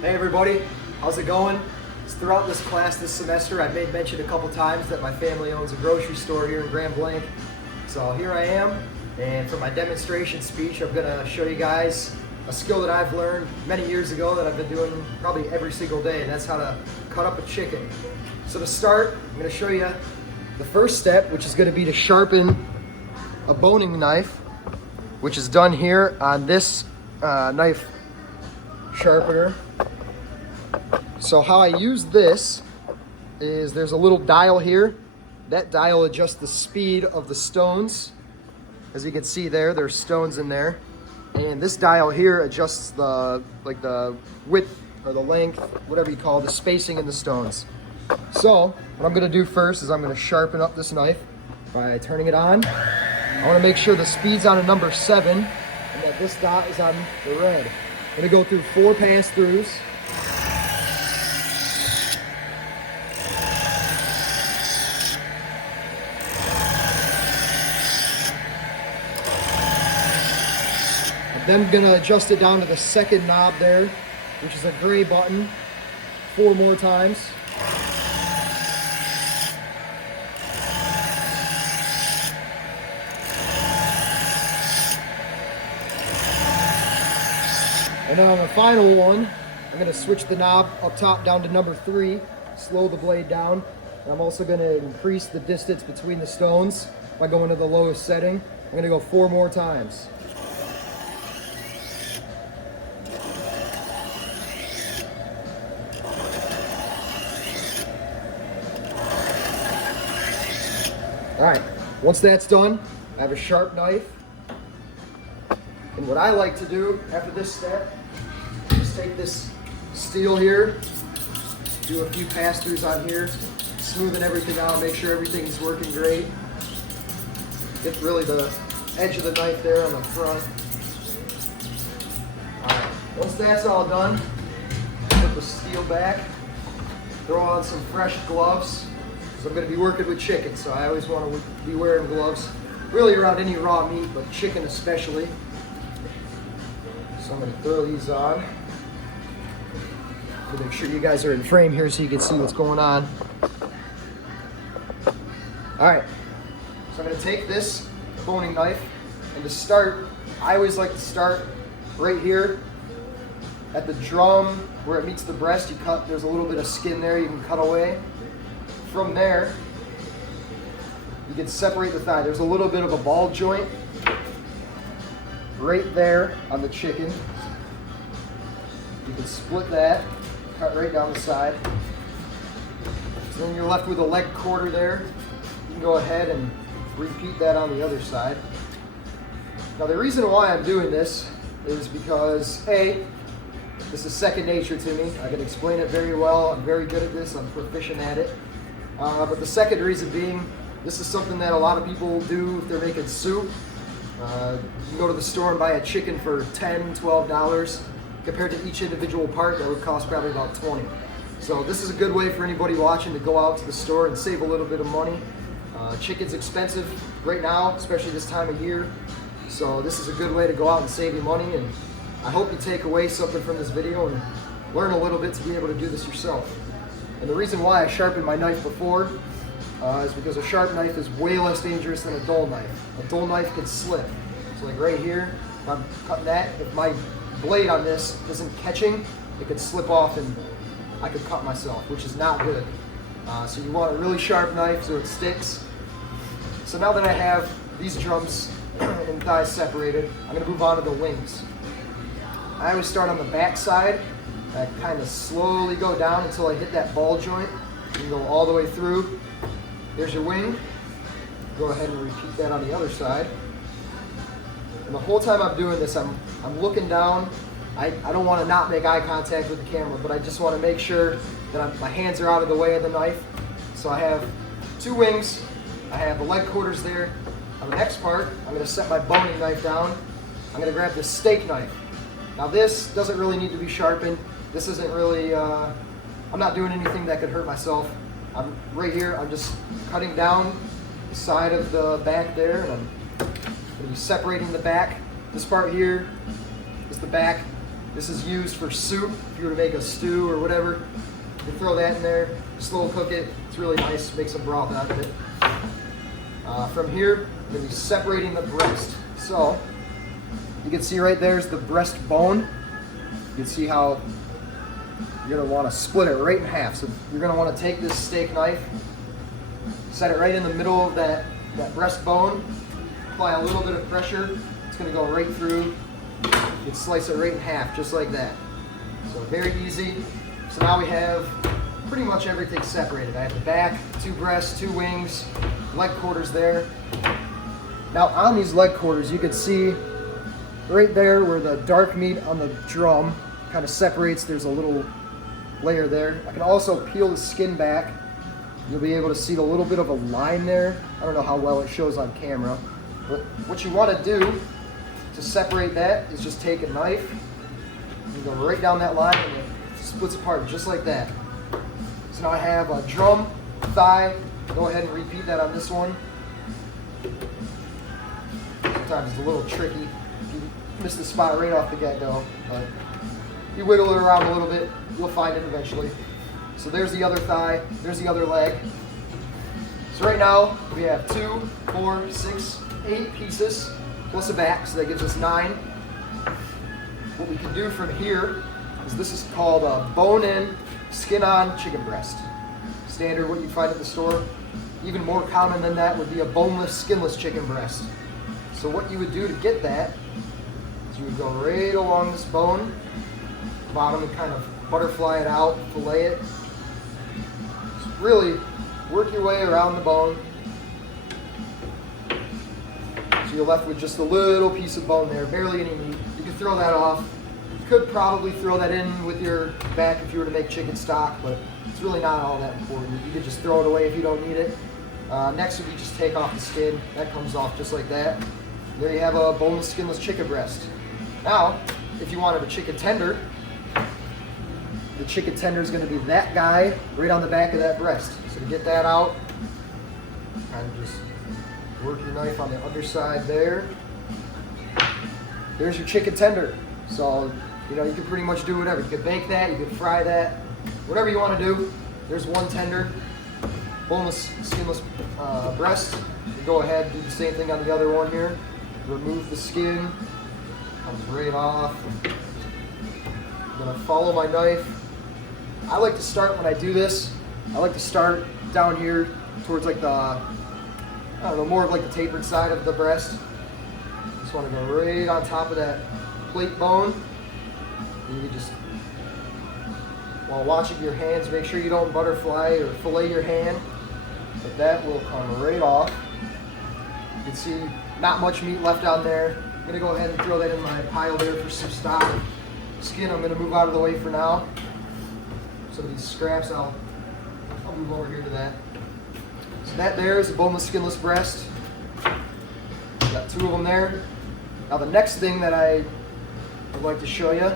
Hey everybody, how's it going? Throughout this class this semester, I've made mention a couple times that my family owns a grocery store here in Grand Blanc. So here I am, and for my demonstration speech, I'm gonna show you guys a skill that I've learned many years ago that I've been doing probably every single day, and that's how to cut up a chicken. So to start, I'm gonna show you the first step, which is gonna be to sharpen a boning knife, which is done here on this knife sharpener. So how I use this is there's a little dial here. That dial adjusts the speed of the stones. As you can see there's stones in there. And this dial here adjusts the width or the length, whatever you call it, the spacing in the stones. So what I'm gonna do first is I'm gonna sharpen up this knife by turning it on. I wanna make sure the speed's on a number 7 and that this dot is on the red. I'm gonna go through 4 pass-throughs. Then I'm gonna adjust it down to the second knob there, which is a gray button, 4 more times. And then on the final one, I'm gonna switch the knob up top down to number 3, slow the blade down. And I'm also gonna increase the distance between the stones by going to the lowest setting. I'm gonna go 4 more times. All right, once that's done, I have a sharp knife. And what I like to do after this step is take this steel here, do a few pass-throughs on here, smoothing everything out, make sure everything's working great. Get really the edge of the knife there on the front. All right, once that's all done, put the steel back, throw on some fresh gloves. So I'm going to be working with chicken, so I always want to be wearing gloves, really around any raw meat, but chicken especially. So I'm going to throw these on. Make sure you guys are in frame here so you can see what's going on. All right, so I'm going to take this boning knife, and to start, I always like to start right here at the drum where it meets the breast. You cut, there's a little bit of skin there you can cut away. From there, you can separate the thigh. There's a little bit of a ball joint right there on the chicken. You can split that, cut right down the side. So then you're left with a leg quarter there. You can go ahead and repeat that on the other side. Now the reason why I'm doing this is because A, this is second nature to me. I can explain it very well. I'm very good at this. I'm proficient at it. But the second reason being, this is something that a lot of people do if they're making soup. You can go to the store and buy a chicken for $10, $12. Compared to each individual part, that would cost probably about $20. So this is a good way for anybody watching to go out to the store and save a little bit of money. Chicken's expensive right now, especially this time of year. So this is a good way to go out and save you money. And I hope you take away something from this video and learn a little bit to be able to do this yourself. And the reason why I sharpened my knife before is because a sharp knife is way less dangerous than a dull knife. A dull knife can slip. So like right here, if I'm cutting that, if my blade on this isn't catching, it could slip off and I could cut myself, which is not good. So you want a really sharp knife so it sticks. So now that I have these drums and thighs separated, I'm gonna move on to the wings. I always start on the back side. I kind of slowly go down until I hit that ball joint. You can go all the way through. There's your wing. Go ahead and repeat that on the other side. And the whole time I'm doing this, I'm looking down. I don't want to not make eye contact with the camera, but I just want to make sure that my hands are out of the way of the knife. So I have 2 wings. I have the leg quarters there. On the next part, I'm going to set my boning knife down. I'm going to grab the steak knife. Now this doesn't really need to be sharpened. This isn't really, I'm not doing anything that could hurt myself. I'm right here, I'm just cutting down the side of the back there, and I'm going to be separating the back. This part here is the back. This is used for soup. If you were to make a stew or whatever, you throw that in there, slow cook it. It's really nice, make some broth out of it. From here, I'm going to be separating the breast. So, you can see right there's the breast bone. You can see how you're going to want to split it right in half. So you're going to want to take this steak knife, set it right in the middle of that breastbone, apply a little bit of pressure. It's going to go right through. You can slice it right in half, just like that. So very easy. So now we have pretty much everything separated. I have the back, 2 breasts, 2 wings, leg quarters there. Now on these leg quarters, you can see right there where the dark meat on the drum kind of separates. There's a little layer there. I can also peel the skin back. You'll be able to see a little bit of a line there. I don't know how well it shows on camera, but what you want to do to separate that is just take a knife and go right down that line and it splits apart just like that. So now I have a drum, thigh. Go ahead and repeat that on this one. Sometimes it's a little tricky. You miss the spot right off the get-go, but you wiggle it around a little bit, you'll find it eventually. So there's the other thigh, there's the other leg. So right now we have 2, 4, 6, 8 pieces plus a back, so that gives us 9. What we can do from here is this is called a bone-in, skin-on chicken breast. Standard what you find at the store. Even more common than that would be a boneless, skinless chicken breast. So what you would do to get that is you would go right along this bone, bottom, and kind of butterfly it out, fillet it. Just really work your way around the bone. So you're left with just a little piece of bone there, barely any meat. You can throw that off. You could probably throw that in with your back if you were to make chicken stock, but it's really not all that important. You could just throw it away if you don't need it. Next would be just take off the skin. That comes off just like that. There you have a boneless, skinless chicken breast. Now, if you wanted a chicken tender, the chicken tender is going to be that guy right on the back of that breast. So to get that out, kind of just work your knife on the underside there. There's your chicken tender. So, you know, you can pretty much do whatever. You can bake that, you can fry that, whatever you want to do. There's one tender, boneless, skinless breast. You go ahead and do the same thing on the other one here. Remove the skin, comes right off. I'm gonna follow my knife. I like to start when I do this. I like to start down here towards like the, I don't know, more of like the tapered side of the breast. Just want to go right on top of that plate bone. And you just, while watching your hands, make sure you don't butterfly or fillet your hand. But that will come right off. You can see not much meat left on there. I'm gonna go ahead and throw that in my pile there for some stock. Skin, I'm gonna move out of the way for now. Some of these scraps, I'll move over here to that. So that there is a boneless, skinless breast. Got 2 of them there. Now the next thing that I would like to show you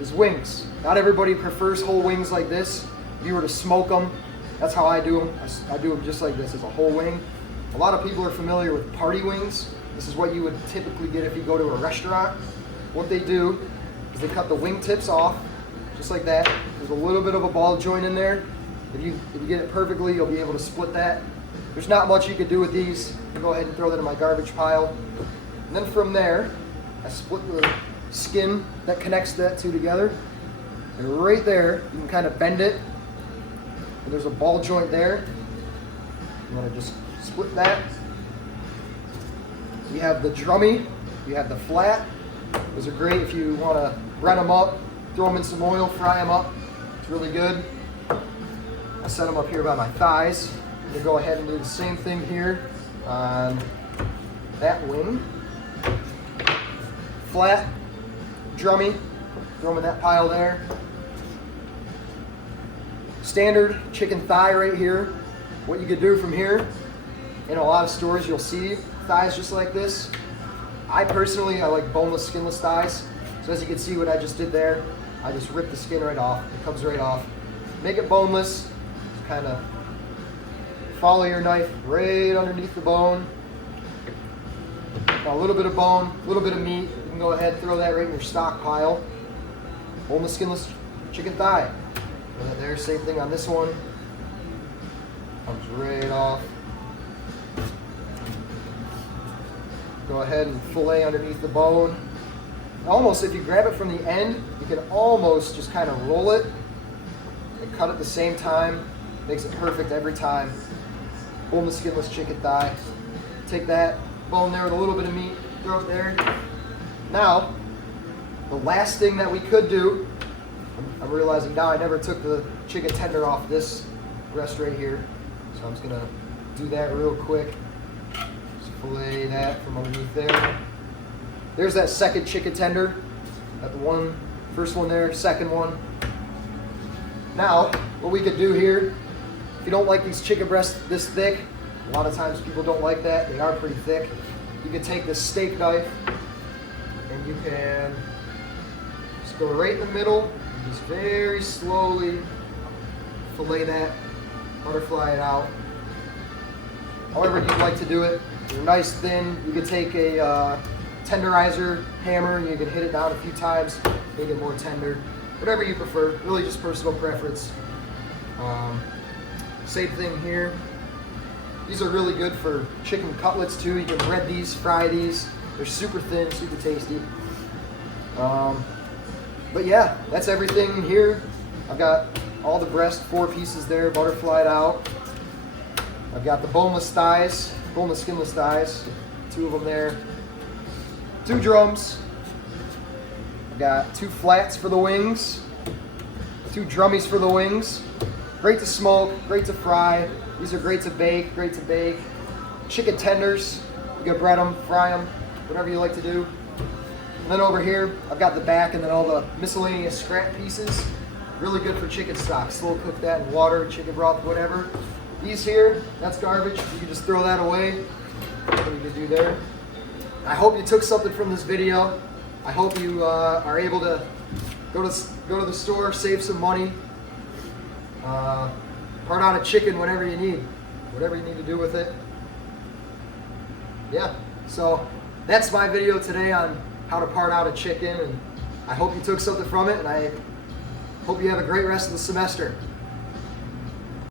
is wings. Not everybody prefers whole wings like this. If you were to smoke them, that's how I do them. I do them just like this, as a whole wing. A lot of people are familiar with party wings. This is what you would typically get if you go to a restaurant. What they do is they cut the wing tips off, just like that. There's a little bit of a ball joint in there. If you get it perfectly, you'll be able to split that. There's not much you could do with these. I'll go ahead and throw that in my garbage pile. And then from there, I split the skin that connects that 2 together. And right there, you can kind of bend it. And there's a ball joint there. I'm gonna just split that. You have the drummy, you have the flat. Those are great if you want to run them up, throw them in some oil, fry them up. It's really good. I set them up here by my thighs. I'm going to go ahead and do the same thing here on that wing. Flat, drummy, throw them in that pile there. Standard chicken thigh right here. What you could do from here, in a lot of stores you'll see thighs just like this. I personally, I like boneless, skinless thighs. So as you can see what I just did there, I just ripped the skin right off. It comes right off. Make it boneless, kind of follow your knife right underneath the bone. Now a little bit of bone, a little bit of meat. You can go ahead and throw that right in your stock pile. boneless, skinless chicken thigh. And then there, same thing on this one. Comes right off. Go ahead and fillet underneath the bone. Almost, if you grab it from the end, you can almost just kind of roll it and cut at the same time. Makes it perfect every time. Boneless, skinless chicken thigh. Take that bone there with a little bit of meat, throw it there. Now, the last thing that we could do, I'm realizing now I never took the chicken tender off this breast right here. So I'm just gonna do that real quick. Just fillet that from underneath there. There's that second chicken tender. Got the one, first one there, second one. Now, what we could do here, if you don't like these chicken breasts this thick, a lot of times people don't like that, they are pretty thick. You can take this steak knife and you can just go right in the middle and just very slowly fillet that, butterfly it out. However you'd like to do it. They're nice thin. You can take a tenderizer hammer and you can hit it down a few times, make it more tender. Whatever you prefer, really just personal preference. Same thing here. These are really good for chicken cutlets too. You can bread these, fry these. They're super thin, super tasty. But yeah, that's everything here. I've got all the breast, 4 pieces there, butterflied out. I've got the boneless thighs, boneless, skinless thighs, 2 of them there. 2 drums. I've got 2 flats for the wings, 2 drummies for the wings. Great to smoke, great to fry. These are great to bake, great to bake. Chicken tenders, you can bread them, fry them, whatever you like to do. And then over here, I've got the back and then all the miscellaneous scrap pieces. Really good for chicken stock. Slow cook that in water, chicken broth, whatever. These here, that's garbage. You can just throw that away. What you can do there. I hope you took something from this video. I hope you are able to go to the store, save some money. Part out a chicken whenever you need. Whatever you need to do with it. Yeah, so that's my video today on how to part out a chicken, and I hope you took something from it, and I hope you have a great rest of the semester.